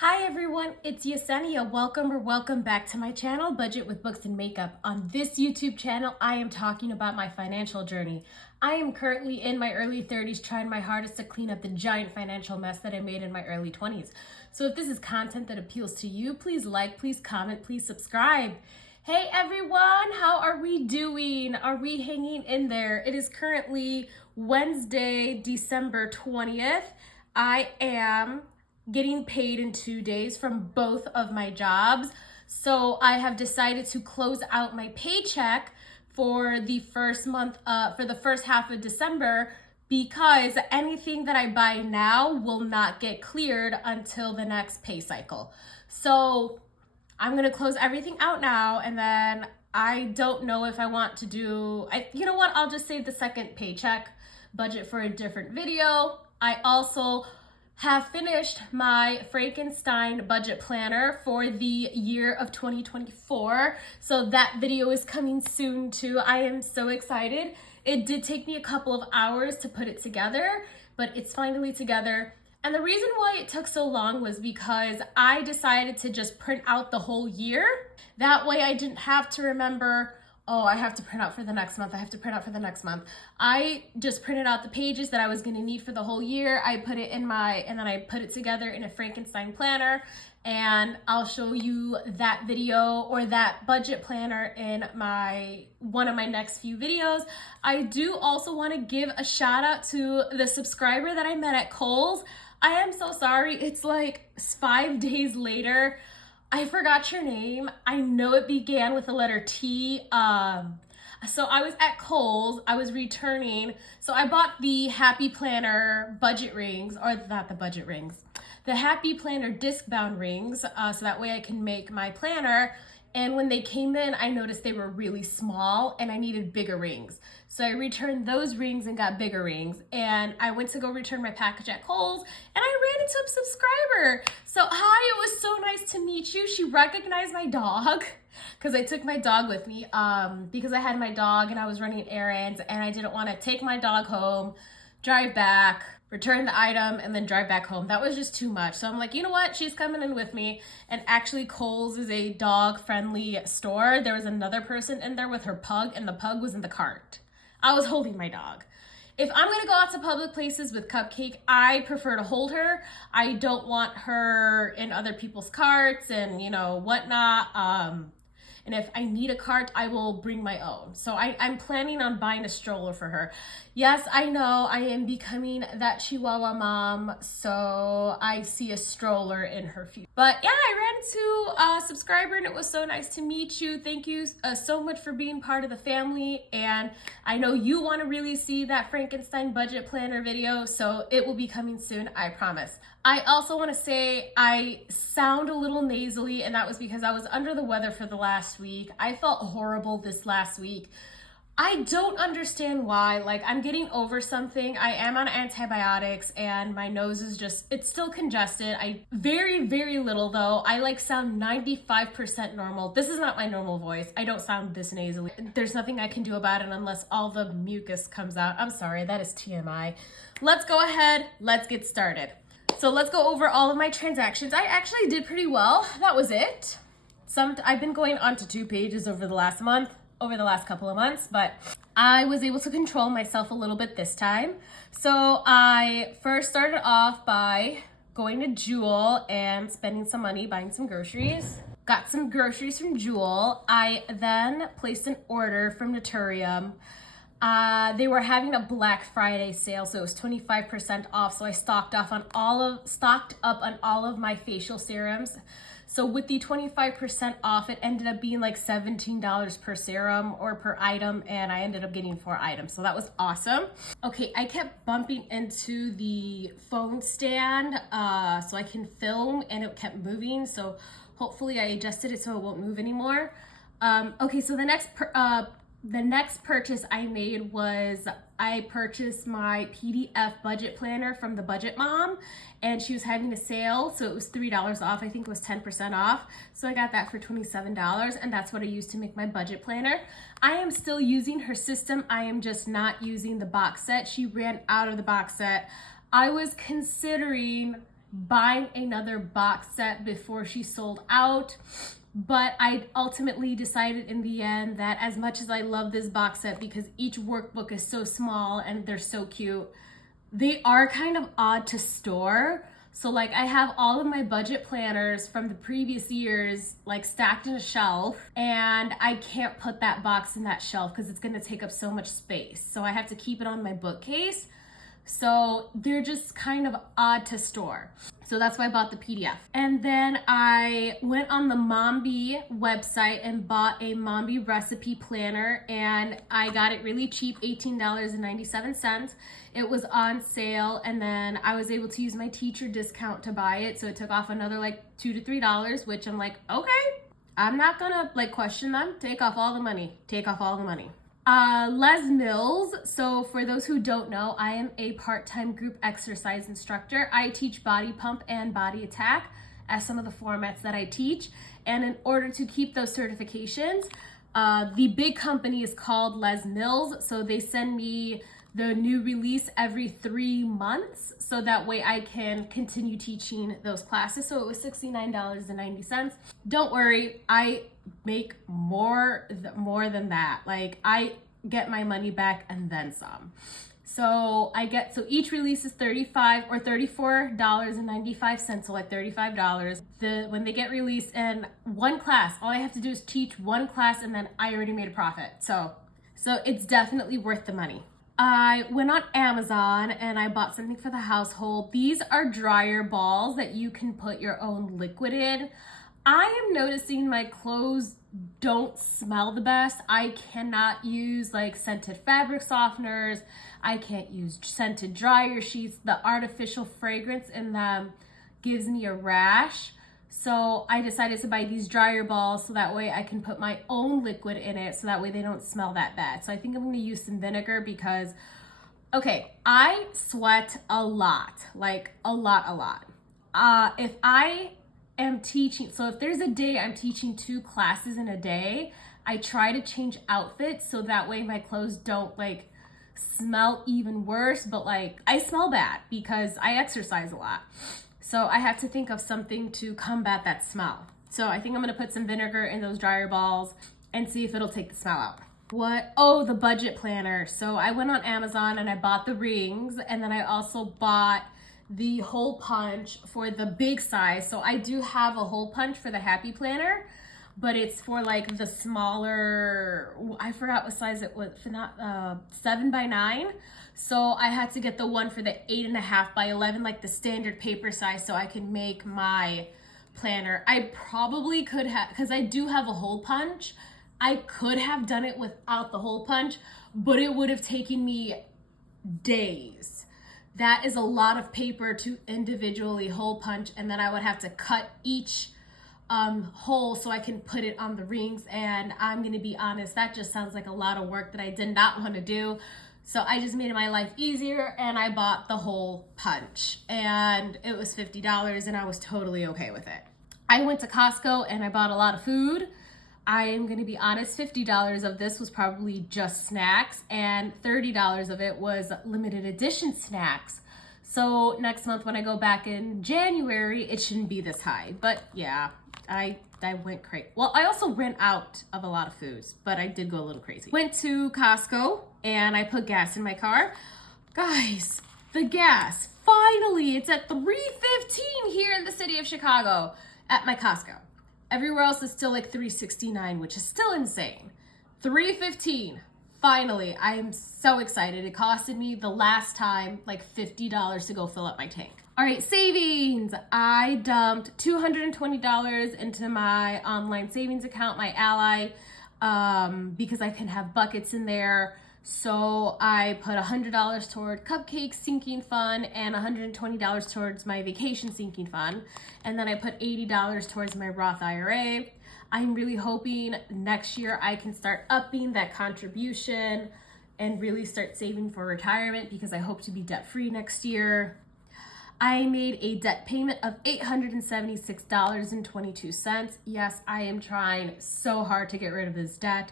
Hi everyone, it's Yessenia. Welcome back to my channel, Budget with Books and Makeup. On this YouTube channel, I am talking about my financial journey. I am currently in my early 30s trying my hardest to clean up the giant financial mess that I made in my early 20s. So if this is content that appeals to you, please like, please comment, please subscribe. Hey everyone, how are we doing? Are we hanging in there? It is currently Wednesday, December 20th. I am getting paid in 2 days from both of my jobs. So I have decided to close out my paycheck for the first month, for the first half of December, because anything that I buy now will not get cleared until the next pay cycle. So I'm gonna close everything out now, and then I don't know if I want to do, you know what, I'll just save the second paycheck budget for a different video. I also have finished my Frankenstein budget planner for the year of 2024. So that video is coming soon too. I am so excited. It did take me a couple of hours to put it together, but it's finally together. And the reason why it took so long was because I decided to just print out the whole year. That way I didn't have to remember, oh, I have to print out for the next month. I have to print out for the next month. I just printed out the pages that I was gonna need for the whole year. I put it in and then I put it together in a Frankenstein planner, and I'll show you that video or that budget planner in one of my next few videos. I do also wanna give a shout out to the subscriber that I met at Kohl's. I am so sorry, it's like 5 days later. I forgot your name. I know it began with the letter T. So I was at Kohl's, I was returning. So I bought the Happy Planner budget rings, or not the budget rings, the Happy Planner disc bound rings, so that way I can make my planner. And when they came in, I noticed they were really small and I needed bigger rings. So I returned those rings and got bigger rings. And I went to go return my package at Kohl's and I ran into a subscriber. So hi, it was so nice to meet you. She recognized my dog because I took my dog with me because I had my dog and I was running errands and I didn't want to take my dog home, drive back, return the item, and then drive back home. That was just too much. So I'm like, you know what? She's coming in with me. And actually, Kohl's is a dog-friendly store. There was another person in there with her pug, and the pug was in the cart. I was holding my dog. If I'm gonna go out to public places with Cupcake, I prefer to hold her. I don't want her in other people's carts and, you know, whatnot. And if I need a cart, I will bring my own. So I'm planning on buying a stroller for her. Yes, I know I am becoming that Chihuahua mom, so I see a stroller in her future. But yeah, I ran into a subscriber and it was so nice to meet you. Thank you so much for being part of the family. And I know you want to really see that Frankenstein budget planner video, so it will be coming soon, I promise. I also want to say I sound a little nasally, and that was because I was under the weather for the last week. I felt horrible this last week. I don't understand why. Like, I'm getting over something. I am on antibiotics and my nose is it's still congested. Very, very little though. I like sound 95% normal. This is not my normal voice. I don't sound this nasally. There's nothing I can do about it unless all the mucus comes out. I'm sorry, that is TMI. Let's go ahead, let's get started. So let's go over all of my transactions. I actually did pretty well. That was it. I've been going on to 2 pages over the last couple of months, but I was able to control myself a little bit this time. So I first started off by going to Jewel and spending some money buying some groceries. Got some groceries from Jewel. I then placed an order from Naturium. They were having a Black Friday sale, so it was 25% off. So I stocked up on all of my facial serums. So with the 25% off, it ended up being like $17 per serum or per item, and I ended up getting 4 items. So that was awesome. Okay, I kept bumping into the phone stand so I can film, and it kept moving. So hopefully I adjusted it so it won't move anymore. Okay, so the next purchase I made was I purchased my PDF budget planner from the Budget Mom, and she was having a sale, so it was $3 off. I think it was 10% off. So I got that for $27, and that's what I used to make my budget planner. I am still using her system. I am just not using the box set. She ran out of the box set. I was considering buying another box set before she sold out. But I ultimately decided in the end that as much as I love this box set, because each workbook is so small and they're so cute, they are kind of odd to store. So like I have all of my budget planners from the previous years like stacked in a shelf, and I can't put that box in that shelf because it's gonna take up so much space. So I have to keep it on my bookcase. So they're just kind of odd to store. So that's why I bought the PDF. And then I went on the Mombi website and bought a Mombi recipe planner, and I got it really cheap, $18.97. It was on sale, and then I was able to use my teacher discount to buy it. So it took off another like $2 to $3, which I'm like, okay, I'm not gonna like question them. Take off all the money, take off all the money. Les Mills. So for those who don't know, I am a part-time group exercise instructor. I teach body pump and body attack as some of the formats that I teach. And in order to keep those certifications, the big company is called Les Mills. So they send me the new release every 3 months. So that way I can continue teaching those classes. So it was $69.90. Don't worry, I make more than that. Like I get my money back and then some. So each release is $35 or $34.95, so like $35. When they get released, and one class, all I have to do is teach one class and then I already made a profit. So it's definitely worth the money. I went on Amazon and I bought something for the household. These are dryer balls that you can put your own liquid in. I am noticing my clothes don't smell the best. I cannot use like scented fabric softeners. I can't use scented dryer sheets. The artificial fragrance in them gives me a rash. So I decided to buy these dryer balls so that way I can put my own liquid in it, so that way they don't smell that bad. So I think I'm gonna use some vinegar because, okay, I sweat a lot, like a lot. If I am teaching, so if there's a day I'm teaching 2 classes in a day, I try to change outfits so that way my clothes don't like smell even worse, but like I smell bad because I exercise a lot. So I have to think of something to combat that smell. So I think I'm gonna put some vinegar in those dryer balls and see if it'll take the smell out. What? Oh, the budget planner. So I went on Amazon and I bought the rings, and then I also bought the hole punch for the big size. So I do have a hole punch for the Happy Planner, but it's for like the smaller, I forgot what size it was, for not 7x9. So I had to get the one for the 8.5x11, like the standard paper size, so I can make my planner. I probably could have, because I do have a hole punch, I could have done it without the hole punch, but it would have taken me days. That is a lot of paper to individually hole punch, and then I would have to cut each hole so I can put it on the rings. And I'm gonna be honest, that just sounds like a lot of work that I did not want to do. So I just made my life easier and I bought the hole punch, and it was $50 and I was totally okay with it. I went to Costco and I bought a lot of food. I am gonna be honest, $50 of this was probably just snacks, and $30 of it was limited edition snacks. So next month when I go back in January, it shouldn't be this high. But yeah, I went crazy. Well, I also ran out of a lot of foods, but I did go a little crazy. Went to Costco and I put gas in my car. Guys, the gas, finally, it's at $3.15 here in the city of Chicago at my Costco. Everywhere else is still like $3.69, which is still insane. $3.15. Finally, I'm so excited. It costed me the last time like $50 to go fill up my tank. All right, savings. I dumped $220 into my online savings account, my Ally, because I can have buckets in there. So I put $100 toward cupcake sinking fund and $120 towards my vacation sinking fund. And then I put $80 towards my Roth IRA. I'm really hoping next year I can start upping that contribution and really start saving for retirement, because I hope to be debt-free next year. I made a debt payment of $876.22. Yes, I am trying so hard to get rid of this debt.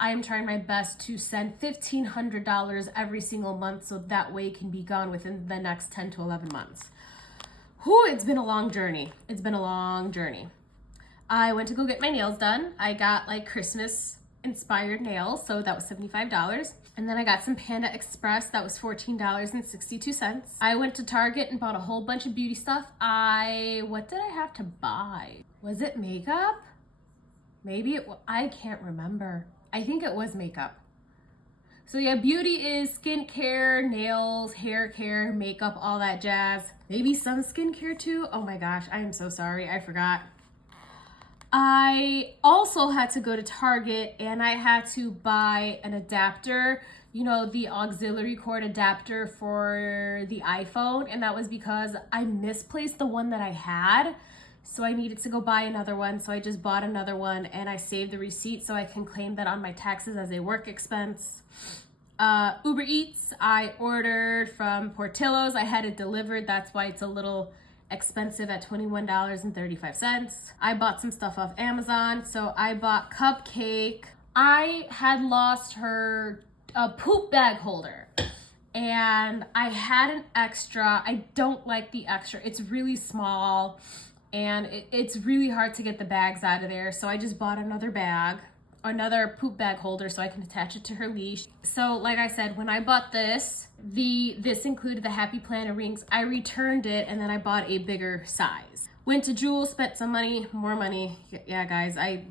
I am trying my best to send $1,500 every single month so that way it can be gone within the next 10 to 11 months. Whew, it's been a long journey. It's been a long journey. I went to go get my nails done. I got like Christmas inspired nails, so that was $75. And then I got some Panda Express, that was $14.62. I went to Target and bought a whole bunch of beauty stuff. What did I have to buy? Was it makeup? Maybe I can't remember. I think it was makeup. So yeah, beauty is skincare, nails, hair care, makeup, all that jazz. Maybe some skincare too. Oh my gosh, I am so sorry, I forgot. I also had to go to Target and I had to buy an adapter, you know, the auxiliary cord adapter for the iPhone. And that was because I misplaced the one that I had. So I needed to go buy another one. So I just bought another one and I saved the receipt so I can claim that on my taxes as a work expense. Uber Eats, I ordered from Portillo's. I had it delivered. That's why it's a little expensive at $21.35. I bought some stuff off Amazon. So I bought Cupcake. I had lost her poop bag holder and I had an extra. I don't like the extra. It's really small and it's really hard to get the bags out of there. So I just bought another bag, another poop bag holder so I can attach it to her leash. So like I said, when I bought this included the Happy Planner rings. I returned it and then I bought a bigger size. Went to Jewel, spent some money, more money. Yeah, guys, I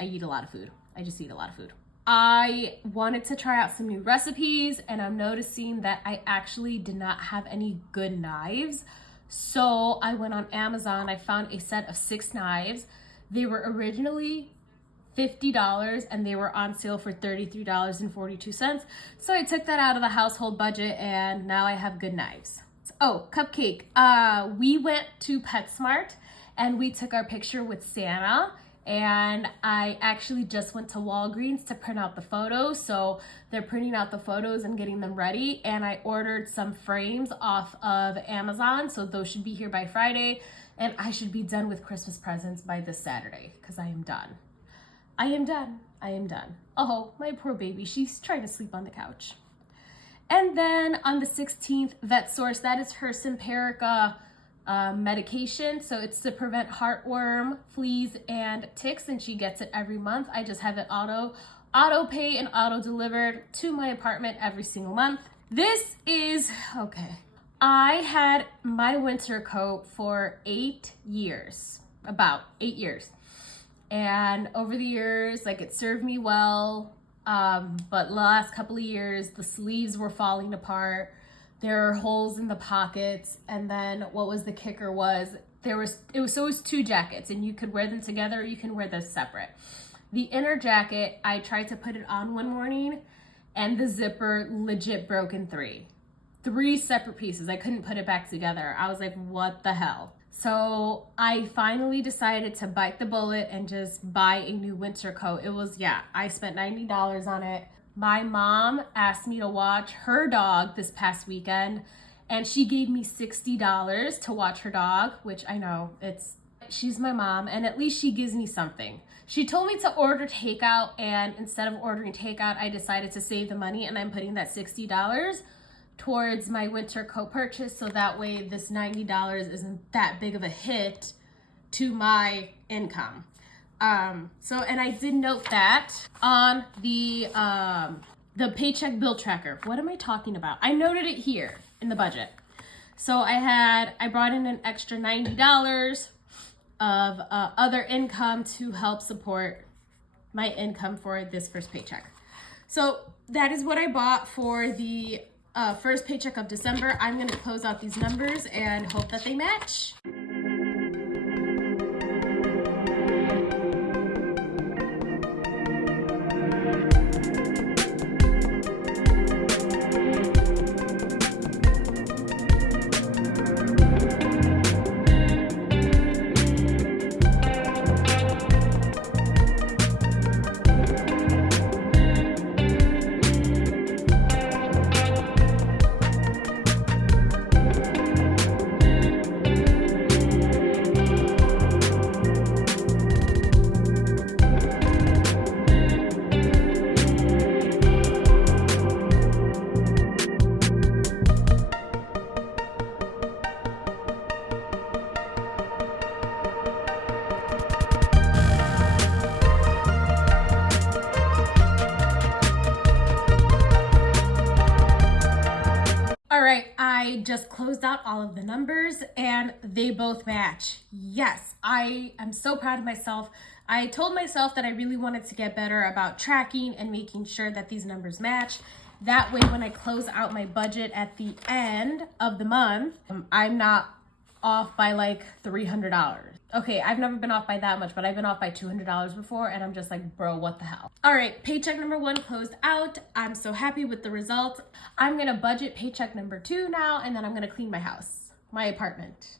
eat a lot of food. I just eat a lot of food. I wanted to try out some new recipes and I'm noticing that I actually did not have any good knives. So I went on Amazon. I found a set of 6 knives. They were originally $50 and they were on sale for $33.42. So I took that out of the household budget and now I have good knives. Oh, Cupcake. We went to PetSmart and we took our picture with Santa, and I actually just went to Walgreens to print out the photos. So they're printing out the photos and getting them ready, and I ordered some frames off of Amazon. So those should be here by Friday and I should be done with Christmas presents by this Saturday because I am done. I am done. Oh, my poor baby. She's trying to sleep on the couch. And then on the 16th, VetSource, that is her Simparica medication. So it's to prevent heartworm, fleas, and ticks. And she gets it every month. I just have it auto pay and auto delivered to my apartment every single month. This is, okay. I had my winter coat for 8 years, about 8 years. And over the years, like, it served me well, but the last couple of years, the sleeves were falling apart. There are holes in the pockets, and then what was the kicker was it was 2 jackets, and you could wear them together, or you can wear them separate. The inner jacket, I tried to put it on one morning, and the zipper legit broke in 3 separate pieces. I couldn't put it back together. I was like, what the hell? So I finally decided to bite the bullet and just buy a new winter coat. I spent $90 on it. My mom asked me to watch her dog this past weekend, and she gave me $60 to watch her dog, which I know she's my mom, and at least she gives me something. She told me to order takeout, and instead of ordering takeout, I decided to save the money, and I'm putting that $60 towards my winter coat purchase, so that way this $90 isn't that big of a hit to my income. And I did note that on the Paycheck bill tracker. What am I talking about? I noted it here in the budget. So I brought in an extra $90 of other income to help support my income for this first paycheck. So that is what I bought for the first paycheck of December. I'm going to close out these numbers and hope that they match. I just closed out all of the numbers and they both match. Yes, I am so proud of myself. I told myself that I really wanted to get better about tracking and making sure that these numbers match. That way, when I close out my budget at the end of the month, I'm not off by like $300. Okay, I've never been off by that much, but I've been off by $200 before, and I'm just like, bro, what the hell? All right, paycheck number 1 closed out. I'm so happy with the results. I'm gonna budget paycheck number 2 now, and then I'm gonna clean my house, my apartment.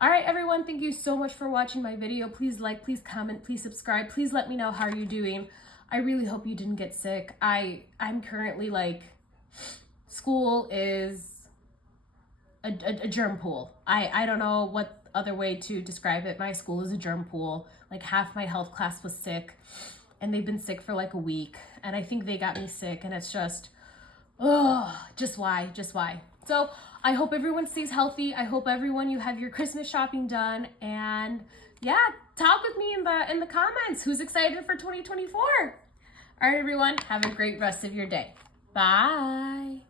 All right, everyone, thank you so much for watching my video. Please like, please comment, please subscribe. Please let me know how you're doing. I really hope you didn't get sick. I'm currently like, school is a germ pool. I don't know what other way to describe it. My school is a germ pool. Like half my health class was sick and they've been sick for like a week. And I think they got me sick and it's just, just why? So I hope everyone stays healthy. I hope everyone, you have your Christmas shopping done, and yeah, talk with me in the comments. Who's excited for 2024? All right, everyone, have a great rest of your day. Bye.